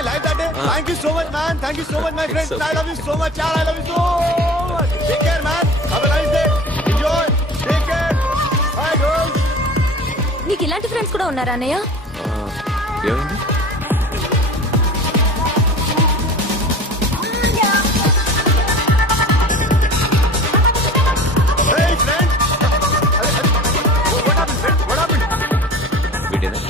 my life that day. Thank you so much, man. Thank you so much, my friend. I love you so much, yaar. I love you so much. Take care, man. Have a nice day. Enjoy. Take care. Bye, girls. నీకు ఇలాంటి friends కూడా ఉన్నారా అన్నయ్య? ఏమైంది? Hey, friend. What happened, friend? What happened? వీడేనా?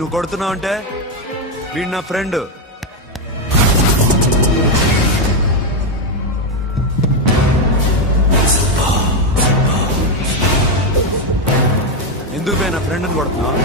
నువ్వు కొడుతున్నావు అంటే వీడు నా ఫ్రెండ్. ఎందుకు పోయి నా ఫ్రెండ్ని కొడుతున్నావు?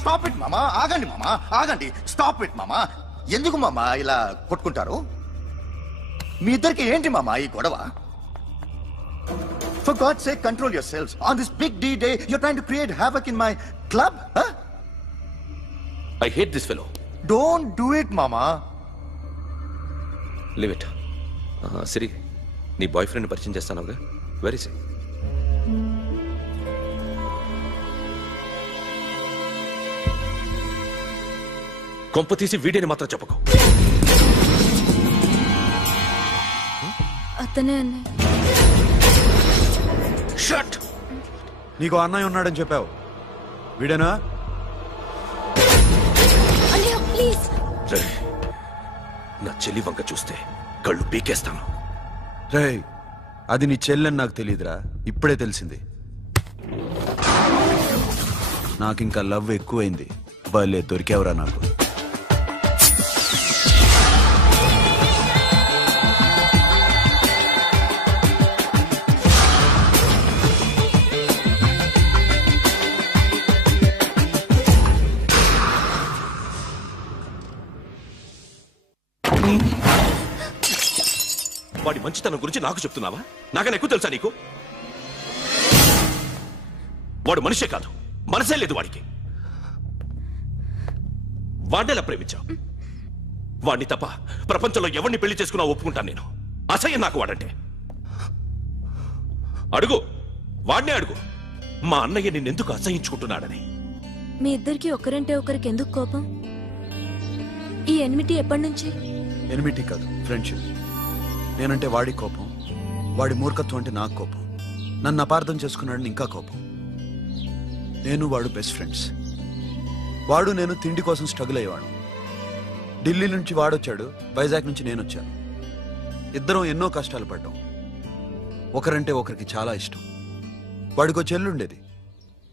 స్టాప్ ఇట్ మామా. ఆగండి మామా, ఆగండి. స్టాప్ ఇట్ మామా. ఎందుకు మామా ఇలా కొట్టుకుంటారు? మీ ఇద్దరికి ఏంటి మామా ఈ గొడవ? For God's sake, control yourselves. On this big D-Day, you're trying to create havoc in my club? Huh? I hate this fellow. Don't do it, mama. Leave it. Siri, నీ బాయ్ ఫ్రెండ్ పరిచయం చేస్తానుగా. Very సే. కొంప తీసి వీడిని మాత్రం చెప్పకు. అతనే అన్నయ్య. Shut. నీకు అన్నయ్య ఉన్నాడని చెప్పావు, వీడేనా? అన్నయ్య ప్లీజ్. నా చెల్లి వంక చూస్తే కళ్ళు పీకేస్తాను. రే, అది నీ చెల్లెని నాకు తెలియదురా, ఇప్పుడే తెలిసింది. నాకింకా లవ్ ఎక్కువైంది. భలే దొరికావురా నాకు. వాడి మంచితనం గురించి నాకు చెప్తున్నావా? నాకన్నా ఎక్కువ తెలుసా నీకు? వాడు మనిషే కాదు, మనసే లేదు వాడికి. వాడినేలా ప్రేమించావు? వాడిని తప్ప ప్రపంచంలో ఎవరిని పెళ్లి చేసుకున్నా ఒప్పుకుంటాను నేను. అసహ్యం నాకు వాడంటే. అడుగు, వాడినే అడుగు, మా అన్నయ్య నిన్నెందుకు అసహించుకుంటున్నాడని. మీ ఇద్దరికి ఒకరంటే ఒకరికి ఎందుకు కోపం? ఈ ఎనిమిటీ ఎప్పటి నుంచి? ఎనిమిటీ కాదు, ఫ్రెండ్షిప్. నేనంటే వాడి కోపం, వాడి మూర్ఖత్వం అంటే నాకు కోపం. నన్ను అపార్థం చేసుకున్నాడని ఇంకా కోపం. నేను వాడు బెస్ట్ ఫ్రెండ్స్. వాడు నేను తిండి కోసం స్ట్రగుల్ అయ్యేవాడు. ఢిల్లీ నుంచి వాడొచ్చాడు, వైజాగ్ నుంచి నేను వచ్చాను. ఇద్దరం ఎన్నో కష్టాలు పడ్డాం. ఒకరంటే ఒకరికి చాలా ఇష్టం. వాడికో చెల్లుండేది,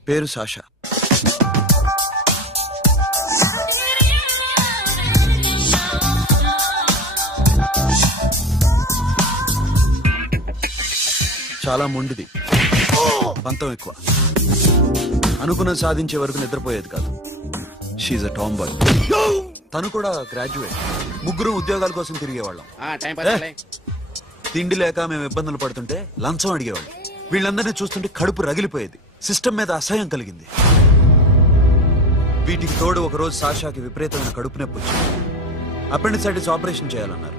పేరు సాషా. చాలా మొండిది, పంతం ఎక్కువ. అనుకున్నది సాధించే వరకు నిద్రపోయేది కాదు. She a tomboy. తను కూడా గ్రాడ్యుయేట్. ముగ్గురు ఉద్యోగాల కోసం తిరిగేవాళ్ళం. తిండి లేక మేము ఇబ్బందులు పడుతుంటే లంచం అడిగేవాళ్ళం. వీళ్ళందరినీ చూస్తుంటే కడుపు రగిలిపోయేది. సిస్టమ్ మీద అసహ్యం కలిగింది. వీటికి తోడు ఒకరోజు సాషాకి విపరీతమైన కడుపు నొప్పి వచ్చింది. అపెండిసైటిస్ ఆపరేషన్ చేయాలన్నారు.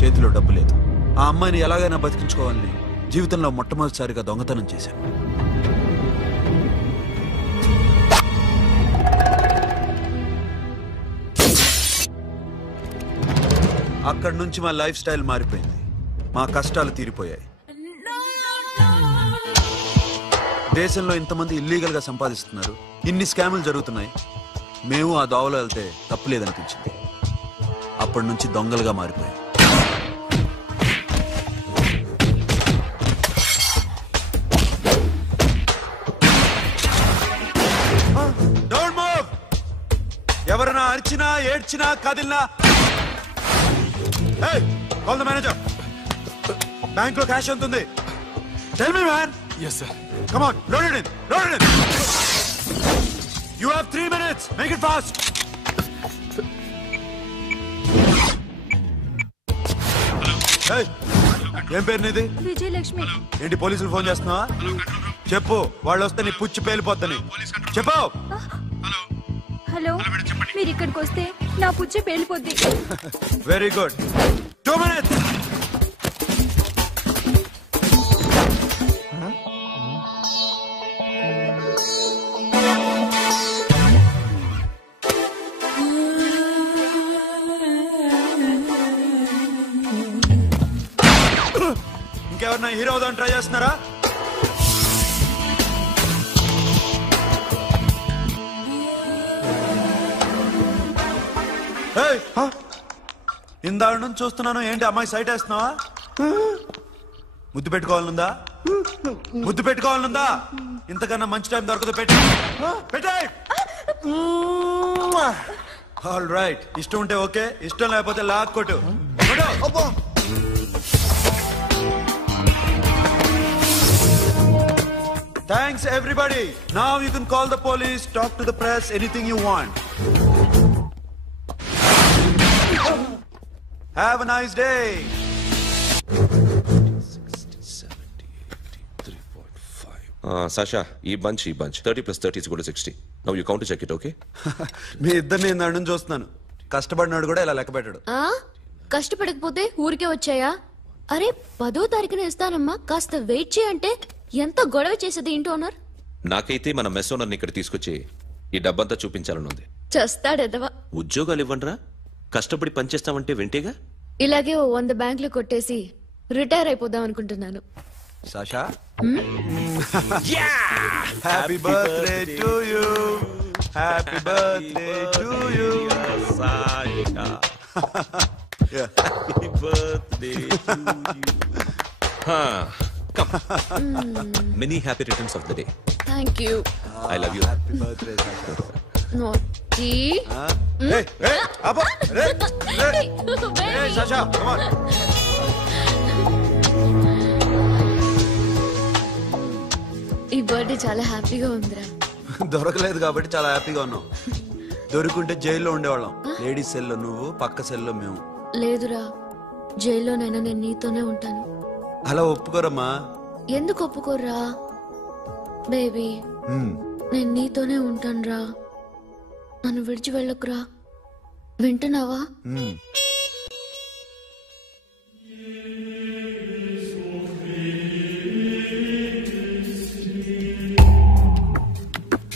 చేతిలో డబ్బు లేదు. ఆ అమ్మాయిని ఎలాగైనా బతికించుకోవాలని జీవితంలో మొట్టమొదటిసారిగా దొంగతనం చేశాను. అక్కడి నుంచి మా లైఫ్ స్టైల్ మారిపోయింది. మా కష్టాలు తీరిపోయాయి. దేశంలో ఇంతమంది ఇల్లీగల్ గా సంపాదిస్తున్నారు, ఇన్ని స్కాములు జరుగుతున్నాయి. మేము ఆ దోవలో వెళ్తే తప్పులేదనిపించింది. అప్పటి నుంచి దొంగలుగా మారిపోయాం. Don't move. ఎవరైనా అరిచినా ఏడ్చినా కదిలినా కాల్ ద మేనేజర్. బ్యాంక్ లో క్యాష్ ఎంత ఉంది? Tell me man. yes sir. Come on, load it in. Load it in. You have 3 minutes. Make it fast. Hey, ఏం పేరు నీది? విజయలక్ష్మి. ఏంటి పోలీసులు ఫోన్ చేస్తున్నావా? చెప్పు, వాళ్ళు వస్తే నీ పుచ్చి పేలిపోద్దని చెప్పు. హలో, మీరు ఇక్కడికి వస్తే నా పుచ్చే పేలిపోద్ది. Very good. 2 minutes. ఇంకెవరన్నా హీరో అవుదాం ట్రై చేస్తున్నారా? ఇందాక నుంచి చూస్తున్నాను. ఏంటి అమ్మాయి సైట్ వేస్తున్నావా? ముద్దు పెట్టుకోవాలనుందా? ముద్దు పెట్టుకోవాలనుందా? ఇంతకన్నా మంచి టైం దొరకదు. పెట్టే. All right. ఇష్టం ఉంటే ఓకే, ఇష్టం లేకపోతే లాక్ కొట్టు. Thanks everybody. Now you can call the police, talk to the press, anything you want. Have a nice day. 3.5. Sasha, ఈ bunch 30 plus 30 is equal to 60. Now you count to check it, okay? మీ ఇద్దరిని ఇందాక నుంచి చూస్తున్నాను. కష్టపడినాడు కూడా ఇలా లెక్క పెట్టాడు. కష్టపడకపోతే ఊరికే వచ్చాయా? అరే 10వ తారీఖున ఇస్తానమ్మా, కాస్త వెయిట్ చేయంటే ఎంత గొడవ చేసేది ఏంటి ఓనర్. నాకైతే మన మెస్ ఓనర్ని ఇక్కడ తీసుకొచ్చి ఈ డబ్బంతా చూపించాలని ఉంది. చస్తాడెదవా. ఉద్యోగాలు ఇవ్వండిరా, కష్టపడి పనిచేస్తామంటే వింటేగా. ఇలాగే 100 బ్యాంకులు కొట్టేసి రిటైర్ అయిపోదాం అనుకుంటున్నాను. Sasha, happy birthday to you. Happy birthday to you Sasha. Happy birthday to you. Come. Many happy returns of the day. Thank you. I love you. Happy birthday, Sasha. Naughty. Hey, Abba. Hey, Sasha, come on. ఈ birthday చాలా హ్యాపీగా ఉందిరా. దొరకలేదు కాబట్టి చాలా హ్యాపీగా ఉన్నాం. దొరుకుంటే జైల్లో ఉండేవాళ్ళం. లేడీస్ సెల్లో నువ్వు, పక్క సెల్లో మేము. లేదురా, జైల్లోనైనా నేను నీతోనే ఉంటాను. అలా ఒప్పుకోరమ్మా. ఎందుకు ఒప్పుకోర్రా బేబీ? నేను నీతోనే ఉంటానురా, నన్ను విడిచి వెళ్ళకురా. వింటున్నావా?